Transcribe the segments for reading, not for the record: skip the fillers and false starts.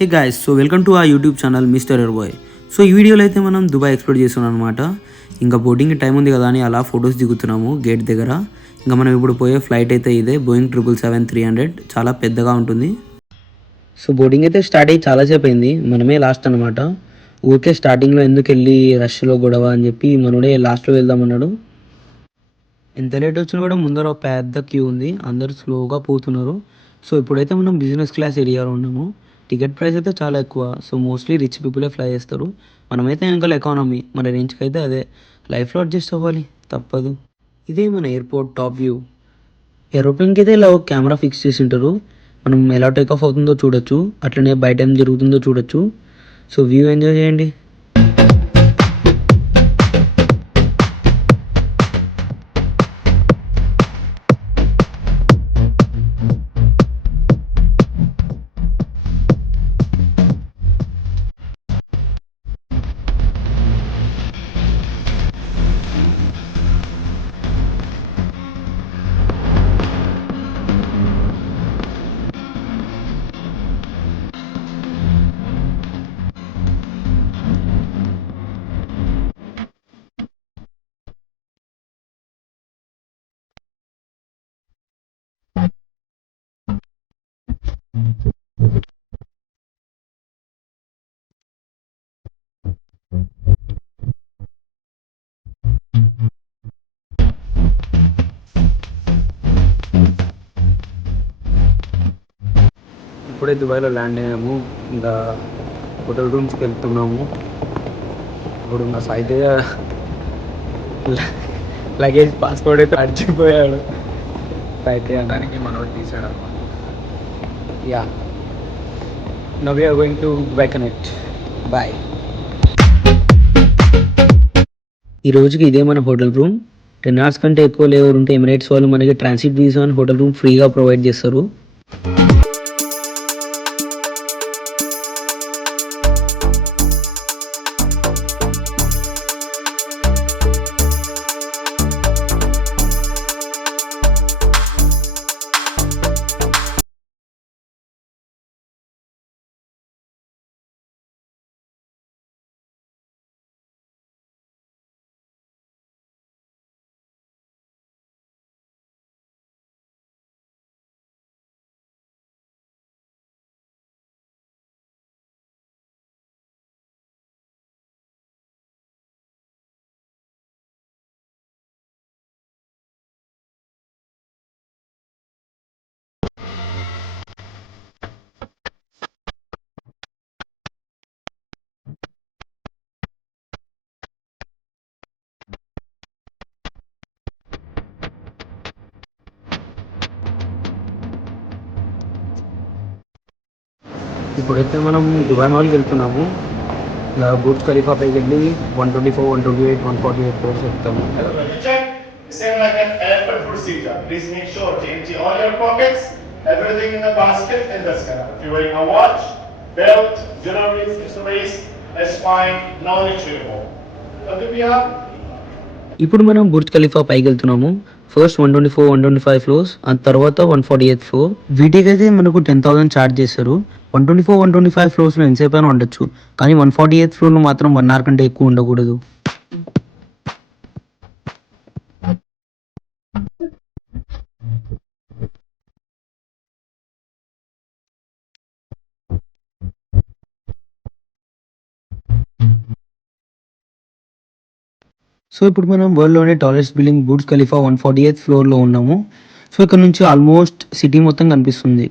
Hey guys, so welcome to ఆ YouTube channel mister ఎర్బాయ్. సో ఈ వీడియోలో అయితే మనం దుబాయ్ ఎక్స్ప్లోర్ చేస్తున్నాం అనమాట. ఇంకా బోటింగ్కి టైం ఉంది కదా అని అలా ఫొటోస్ దిగుతున్నాము గేట్ దగ్గర. ఇంకా మనం ఇప్పుడు పోయే ఫ్లైట్ అయితే ఇదే బోయింగ్ 777-300. చాలా పెద్దగా ఉంటుంది. సో బోటింగ్ అయితే స్టార్ట్ అయ్యి చాలాసేపు అయింది. మనమే లాస్ట్ అనమాట. ఊరికే స్టార్టింగ్లో ఎందుకు వెళ్ళి రష్లో గొడవ అని చెప్పి మనోడే లాస్ట్లో వెళ్దామన్నాడు. ఎంత లేట్ వచ్చినా కూడా ముందర ఒక పెద్ద క్యూ ఉంది. అందరూ స్లోగా పోతున్నారు. సో ఇప్పుడైతే మనం బిజినెస్ క్లాస్ ఏరియాలో ఉన్నాము. టికెట్ ప్రైస్ అయితే చాలా ఎక్కువ. సో మోస్ట్లీ రిచ్ పీపులే ఫ్లై చేస్తారు. మనమైతే ఇంకా ఎకానమీ, మన రేంజ్కి అయితే అదే లైఫ్లో అడ్జస్ట్ అవ్వాలి, తప్పదు. ఇదే మన ఎయిర్పోర్ట్ టాప్ వ్యూ. ఏరోప్లేన్కి అయితే ఇలా ఒక కెమెరా ఫిక్స్ చేసి ఉంటారు. మనం ఎలా టేక్ ఆఫ్ అవుతుందో చూడొచ్చు, అట్లనే బయట ఏం జరుగుతుందో చూడొచ్చు. సో వ్యూ ఎంజాయ్ చేయండి. ఇప్పుడే దుబాయ్లో ల్యాండ్ అయ్యాము. ఇంకా హోటల్ రూమ్స్కి వెళ్తున్నాము. ఇప్పుడు నా సైతే లగేజ్ పాస్పోర్ట్ అయితే అడిచిపోయాడు. అయితే దానికి మనోడు తీసాడు అనమాట. Yeah, now we are going to Dubai connect. Bye. ఈ రోజుకి ఇదే మన హోటల్ రూమ్. 10 hours కంటే ఎక్కువ లేవర్ ఉంటే ఎమిరేట్స్ వాళ్ళు మనకి ట్రాన్సిట్ వీసా అని హోటల్ రూమ్ ఫ్రీగా ప్రొవైడ్ చేస్తారు. ఇప్పుడైతే మనం దుబాయ్ మాల్కి వెళ్తున్నాము. ఇలా బుర్జ్ ఖలీఫా పైకి వెళ్ళి 124, 128, 148 ఫ్లోర్స్ ఎక్కుతాము. Check. Same like an airport procedure. Please make sure to empty all your pockets, everything in the basket in the scanner. If you're wearing a watch, belt, jewelry, accessories, it's fine. No need to remove. What do we have? ఇప్పుడు మనం Burj Khalifa పైకి వెళ్తున్నాము. ఫస్ట్ 124, 125 ఫ్లోర్స్, ఆ తర్వాత 148 ఫ్లోర్. వీటికైతే మనకు 10,000 ఛార్జ్ చేస్తారు. 124, 125 ఫ్లోర్స్లో ఎంతసేపు అయినా ఉండొచ్చు. కానీ 148 ఫ్లోర్లో మాత్రం 1 hour కంటే ఎక్కువ ఉండకూడదు. సో ఇప్పుడు మనం వరల్డ్లోనే టాలెస్ట్ బిల్డింగ్ బుర్జ్ ఖలీఫా 148 ఫ్లోర్లో ఉన్నాము. సో ఇక్కడ నుంచి ఆల్మోస్ట్ సిటీ మొత్తం కనిపిస్తుంది.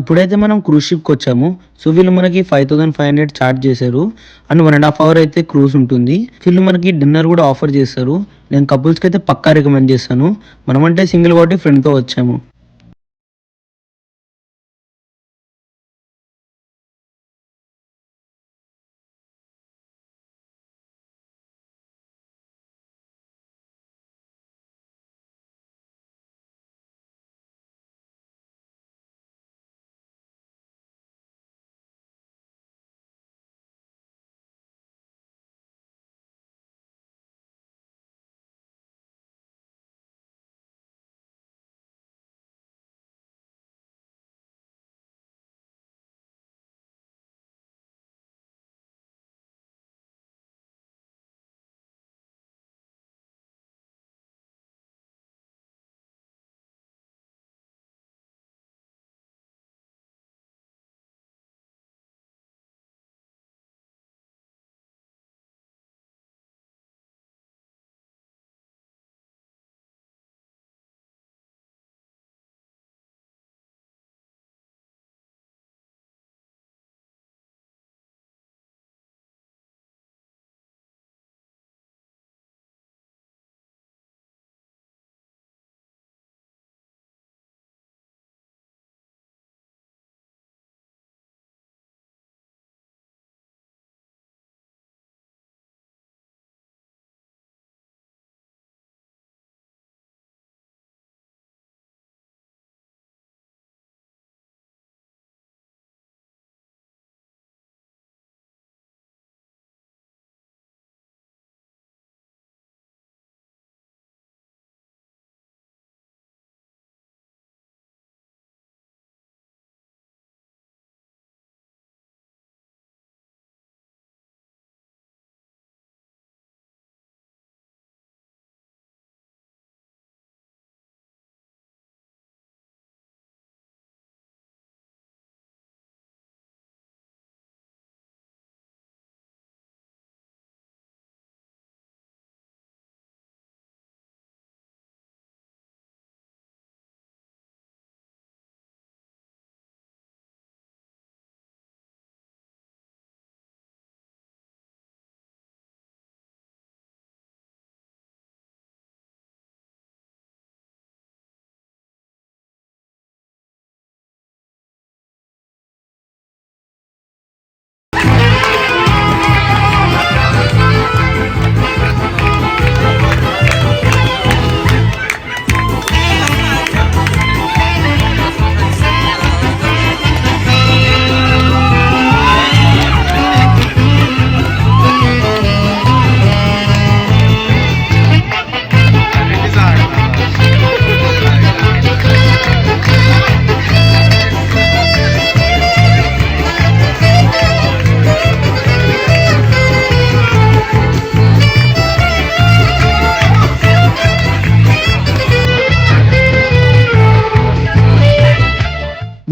ఇప్పుడైతే మనం క్రూజ్ షిప్కి వచ్చాము. సో వీళ్ళు మనకి 5500 చార్జ్ చేశారు అండ్ 1.5 hour అయితే క్రూజ్ ఉంటుంది. వీళ్ళు మనకి డిన్నర్ కూడా ఆఫర్ చేస్తారు. నేను కపుల్స్కి అయితే పక్కా రికమెండ్ చేస్తాను. మనమంటే సింగిల్ కాబట్టి ఫ్రెండ్తో వచ్చాము.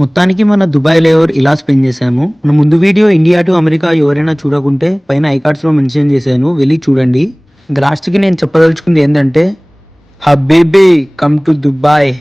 మొత్తానికి మన దుబాయ్ లేవర్ ఇలా స్పెండ్ చేశాము. మన ముందు వీడియో ఇండియా టు అమెరికా ఎవరైనా చూడకుంటే పైన ఐకార్డ్స్ లో మెన్షన్ చేశాను, వెళ్ళి చూడండి. లాస్ట్కి నేను చెప్పదలుచుకుంది ఏంటంటే, హబీబీ కమ్ టు దుబాయ్.